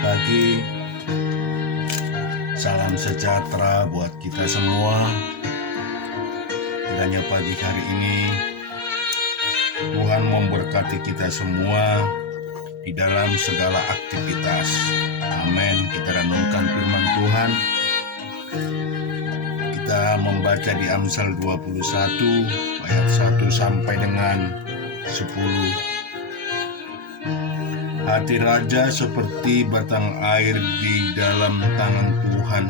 pagi. Salam sejahtera buat kita semua. Kiranya pagi hari ini Tuhan memberkati kita semua di dalam segala aktivitas. Amin. Kita renungkan firman Tuhan. Kita membaca di Amsal 21 ayat 1 sampai dengan 10. Hati raja seperti batang air di dalam tangan Tuhan.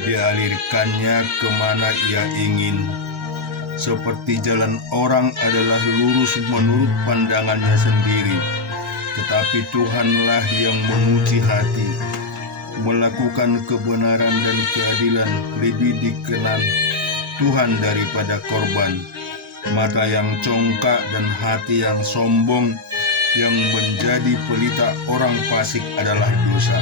Dialirkannya kemana ia ingin. Seperti jalan orang adalah lurus menurut pandangannya sendiri. Tetapi Tuhanlah yang menguji hati. Melakukan kebenaran dan keadilan lebih dikenal Tuhan daripada korban. Mata yang congkak dan hati yang sombong yang menjadi pelita orang fasik adalah dosa.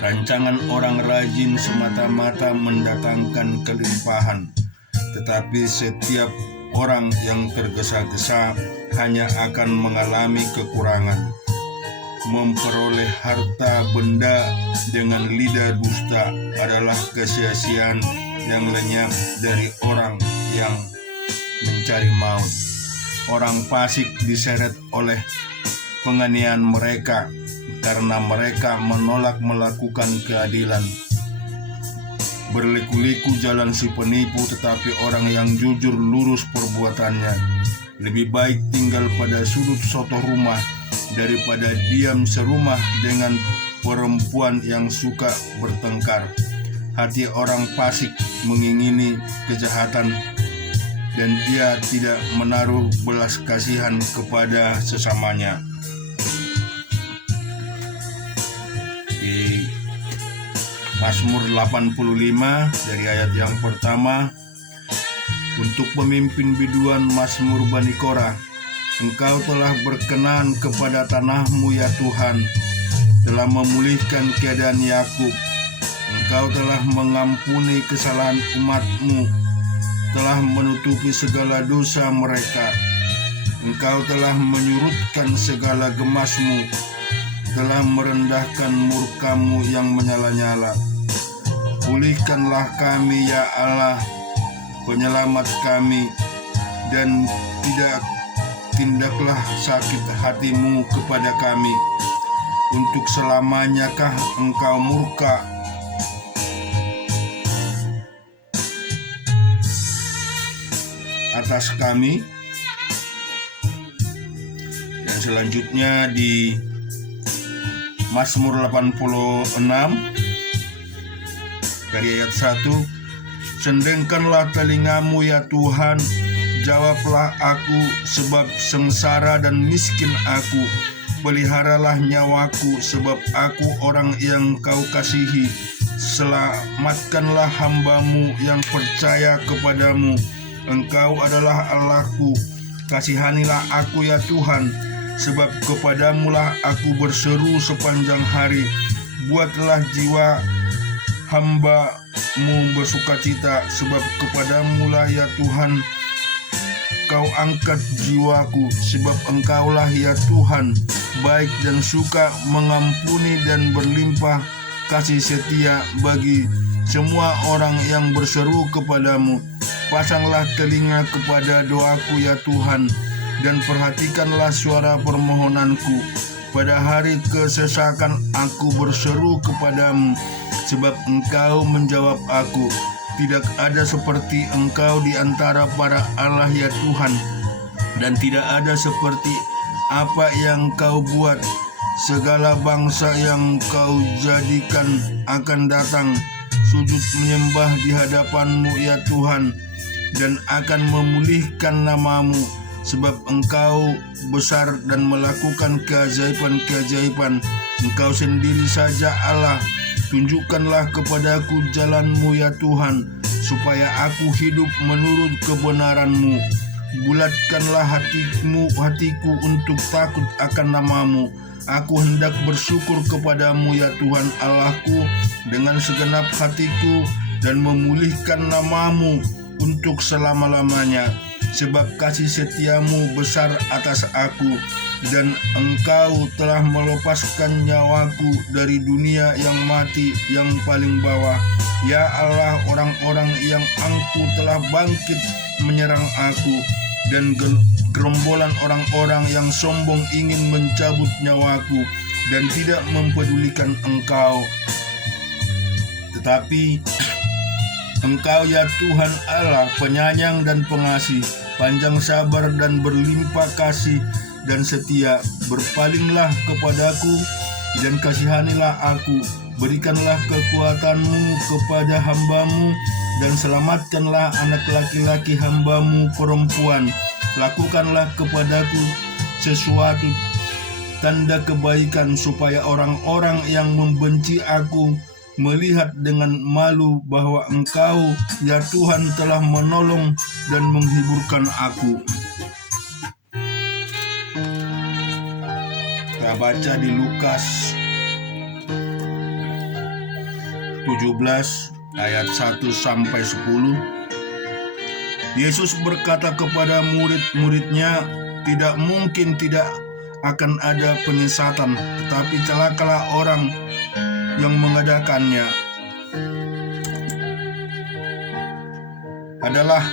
Rancangan orang rajin semata-mata mendatangkan kelimpahan, tetapi setiap orang yang tergesa-gesa hanya akan mengalami kekurangan. Memperoleh harta benda dengan lidah dusta adalah kesia-siaan yang lenyap dari orang yang mencari maut. Orang fasik diseret oleh penganiayaan mereka karena mereka menolak melakukan keadilan. Berliku-liku jalan si penipu, tetapi orang yang jujur lurus perbuatannya. Lebih baik tinggal pada sudut soto rumah daripada diam serumah dengan perempuan yang suka bertengkar. Hati orang fasik mengingini kejahatan, dan dia tidak menaruh belas kasihan kepada sesamanya. Di Mazmur 85 dari ayat yang pertama, untuk pemimpin biduan Mazmur Bani Korah, Engkau telah berkenan kepada tanahmu ya Tuhan, telah memulihkan keadaan Yakub. Engkau telah mengampuni kesalahan umatmu, telah menutupi segala dosa mereka. Engkau telah menyurutkan segala gemasmu, telah merendahkan murkamu yang menyala-nyala. Pulihkanlah kami ya Allah, penyelamat kami, dan tindaklah sakit hatimu kepada kami. Untuk selamanyakah engkau murka atas kami? Dan selanjutnya di Mazmur 86 dari ayat 1, sendengkanlah telingamu ya Tuhan, jawablah aku, sebab sengsara dan miskin aku. Peliharalah nyawaku, sebab aku orang yang kau kasihi. Selamatkanlah hambamu yang percaya kepadamu. Engkau adalah Allahku, kasihanilah aku ya Tuhan, sebab kepadamulah aku berseru sepanjang hari. Buatlah jiwa hambamu bersukacita, sebab kepadamulah ya Tuhan kau angkat jiwaku. Sebab engkaulah ya Tuhan baik dan suka mengampuni dan berlimpah kasih setia bagi semua orang yang berseru kepadamu. Pasanglah telinga kepada doaku ya Tuhan, dan perhatikanlah suara permohonanku. Pada hari kesesakan aku berseru kepadamu, sebab engkau menjawab aku. Tidak ada seperti engkau di antara para Allah ya Tuhan, dan tidak ada seperti apa yang kau buat. Segala bangsa yang kau jadikan akan datang sujud menyembah di hadapanmu ya Tuhan, dan akan memulihkan namamu. Sebab engkau besar dan melakukan keajaiban-keajaiban. Engkau sendiri saja Allah. Tunjukkanlah kepadaku jalanmu ya Tuhan, supaya aku hidup menurut kebenaranmu. Bulatkanlah hatiku untuk takut akan namamu. Aku hendak bersyukur kepadamu ya Tuhan Allahku dengan segenap hatiku, dan memulihkan namamu untuk selama-lamanya. sebab kasih setiamu besar atas aku, dan engkau telah melepaskan nyawaku dari dunia yang mati yang paling bawah. Ya Allah, orang-orang yang angkuh telah bangkit menyerang aku, dan gerombolan orang-orang yang sombong ingin mencabut nyawaku dan tidak mempedulikan engkau. Tetapi engkau ya Tuhan Allah, penyayang dan pengasih, panjang sabar dan berlimpah kasih dan setia. Berpalinglah kepadaku dan kasihanilah aku. Berikanlah kekuatanmu kepada hambamu dan selamatkanlah anak laki-laki hambamu perempuan. Lakukanlah kepadaku sesuatu tanda kebaikan supaya orang-orang yang membenci aku melihat dengan malu bahwa engkau ya Tuhan telah menolong dan menghiburkan aku. Kita baca di Lukas 17 ayat 1 sampai 10. Yesus berkata kepada murid-muridnya, tidak mungkin tidak akan ada penyesatan, tetapi celakalah orang yang mengadakannya. Adalah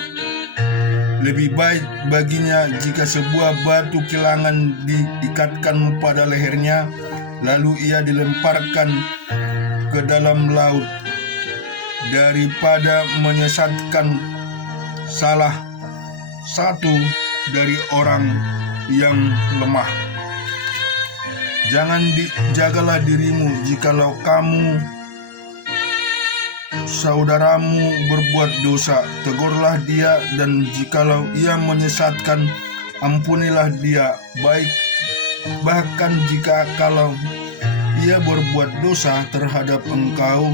lebih baik baginya jika sebuah batu kilangan diikatkan pada lehernya, lalu ia dilemparkan ke dalam laut, daripada menyesatkan salah satu dari orang yang lemah. Jagalah dirimu jikalau kamu saudaramu berbuat dosa, tegurlah dia, dan jikalau ia menyesatkan, ampunilah dia. Bahkan jika kalau ia berbuat dosa terhadap engkau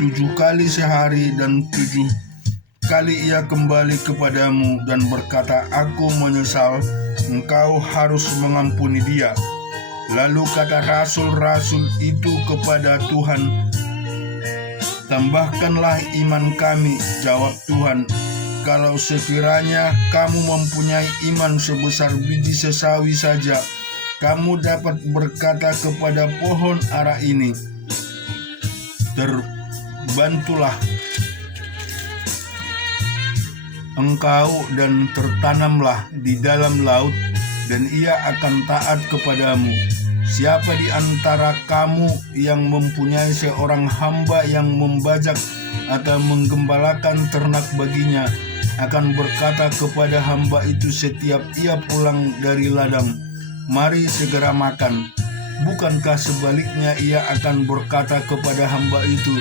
7 kali sehari dan 7 kali ia kembali kepadamu dan berkata, aku menyesal, engkau harus mengampuni dia. Lalu kata rasul-rasul itu kepada Tuhan, tambahkanlah iman kami. Jawab Tuhan, kalau sekiranya kamu mempunyai iman sebesar biji sesawi saja, kamu dapat berkata kepada pohon ara ini, terbantulah engkau dan tertanamlah di dalam laut, dan ia akan taat kepadamu. Siapa di antara kamu yang mempunyai seorang hamba yang membajak atau menggembalakan ternak baginya, akan berkata kepada hamba itu setiap ia pulang dari ladang, mari segera makan? Bukankah sebaliknya ia akan berkata kepada hamba itu,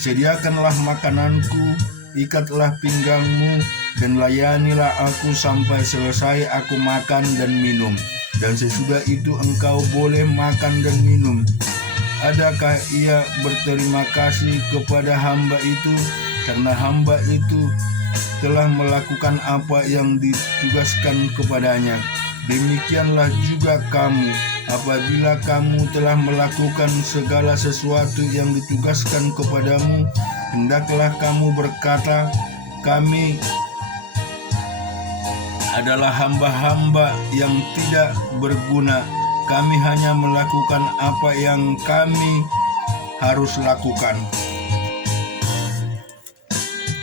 sediakanlah makananku, ikatlah pinggangmu, dan layanilah aku sampai selesai aku makan dan minum, dan sesudah itu engkau boleh makan dan minum. Adakah ia berterima kasih kepada hamba itu karena hamba itu telah melakukan apa yang ditugaskan kepadanya? Demikianlah juga kamu, apabila kamu telah melakukan segala sesuatu yang ditugaskan kepadamu, hendaklah kamu berkata, kami adalah hamba-hamba yang tidak berguna. Kami hanya melakukan apa yang kami harus lakukan.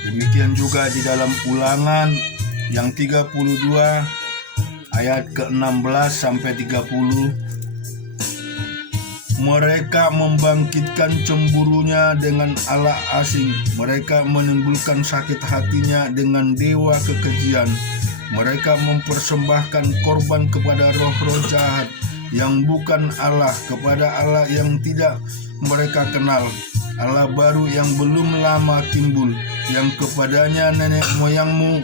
Demikian juga di dalam Ulangan yang 32 ayat ke-16 sampai 30. Mereka membangkitkan cemburunya dengan Allah asing. Mereka menimbulkan sakit hatinya dengan dewa kekejian. Mereka mempersembahkan korban kepada roh-roh jahat yang bukan Allah, kepada Allah yang tidak mereka kenal, Allah baru yang belum lama timbul, yang kepadanya nenek moyangmu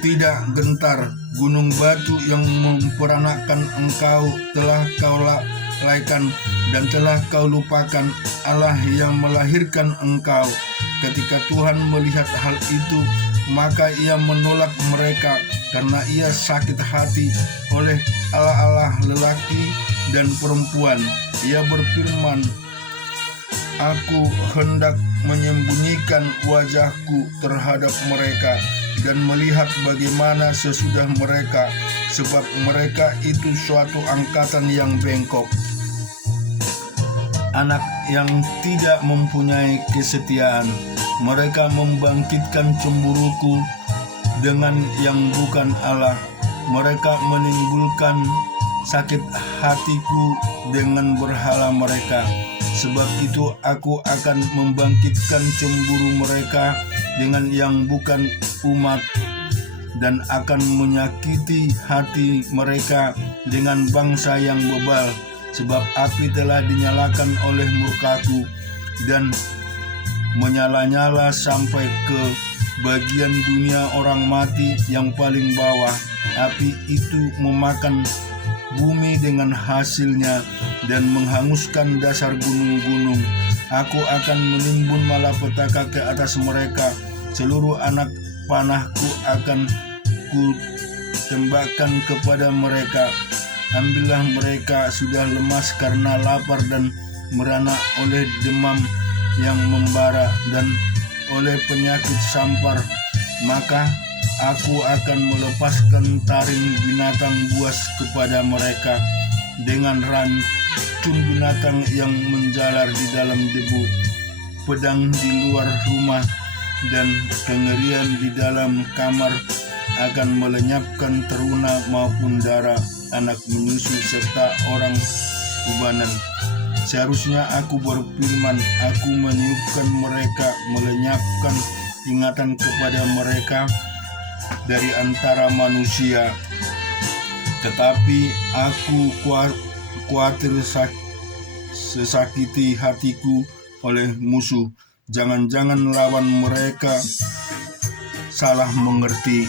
tidak gentar. Gunung batu yang memperanakkan engkau telah kau lalaikan dan telah kau lupakan Allah yang melahirkan engkau. Ketika Tuhan melihat hal itu, maka ia menolak mereka karena ia sakit hati oleh Allah-Allah lelaki dan perempuan. Ia berfirman, aku hendak menyembunyikan wajahku terhadap mereka. dan melihat bagaimana sesudah mereka, sebab mereka itu suatu angkatan yang bengkok, anak yang tidak mempunyai kesetiaan. Mereka membangkitkan cemburuku dengan yang bukan Allah. Mereka menimbulkan sakit hatiku dengan berhala mereka. Sebab itu aku akan membangkitkan cemburu mereka dengan yang bukan umat, dan akan menyakiti hati mereka dengan bangsa yang bebal. Sebab api telah dinyalakan oleh murkaku dan menyala-nyala sampai ke bagian dunia orang mati yang paling bawah. Api itu memakan bumi dengan hasilnya dan menghanguskan dasar gunung-gunung. Aku akan menimbun malapetaka ke atas mereka. Seluruh anak panahku akan ku tembakkan kepada mereka. Ambillah mereka sudah lemas karena lapar dan merana oleh demam yang membara dan oleh penyakit sampar. Maka aku akan melepaskan taring binatang buas kepada mereka, dengan racun binatang yang menjalar di dalam debu, pedang di luar rumah, dan kengerian di dalam kamar akan melenyapkan teruna maupun darah, anak menyusu serta orang ubanan. Seharusnya aku berfirman, aku meniupkan mereka, melenyapkan ingatan kepada mereka dari antara manusia. Tetapi aku khawatir sesakiti hatiku oleh musuh. Jangan-jangan lawan mereka salah mengerti.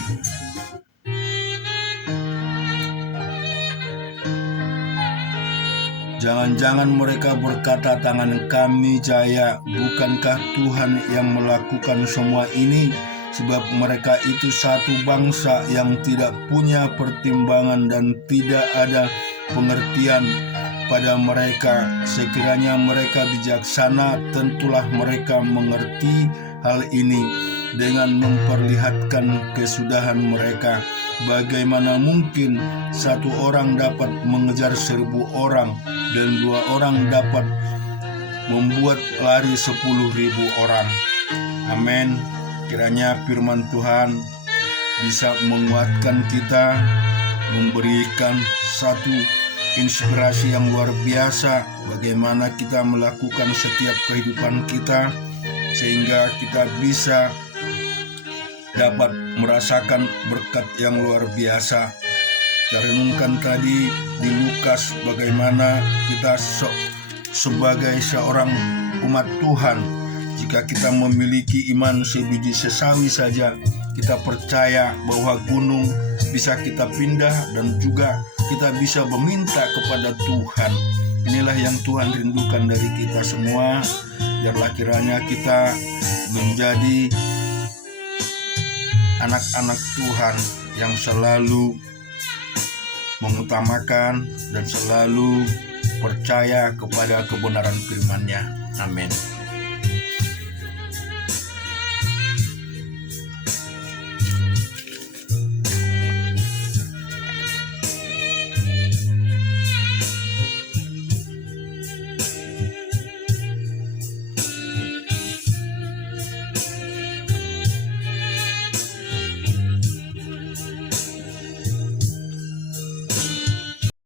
Jangan-jangan mereka berkata, tangan kami jaya. Bukankah Tuhan yang melakukan semua ini? Sebab mereka itu satu bangsa yang tidak punya pertimbangan dan tidak ada pengertian pada mereka. Sekiranya mereka bijaksana, tentulah mereka mengerti hal ini dengan memperlihatkan kesudahan mereka. Bagaimana mungkin satu orang dapat mengejar 1000 orang, dan 2 orang dapat membuat lari 10.000 orang. Amin. Kiranya firman Tuhan bisa menguatkan kita, memberikan satu inspirasi yang luar biasa bagaimana kita melakukan setiap kehidupan kita, sehingga kita bisa dapat merasakan berkat yang luar biasa. Kita renungkan tadi di Lukas bagaimana kita sebagai seorang umat Tuhan, jika kita memiliki iman sebiji sesawi saja, kita percaya bahwa gunung bisa kita pindah dan juga kita bisa meminta kepada Tuhan. Inilah yang Tuhan rindukan dari kita semua. Biarlah kiranya kita menjadi anak-anak Tuhan yang selalu mengutamakan dan selalu percaya kepada kebenaran firman-Nya. Amin.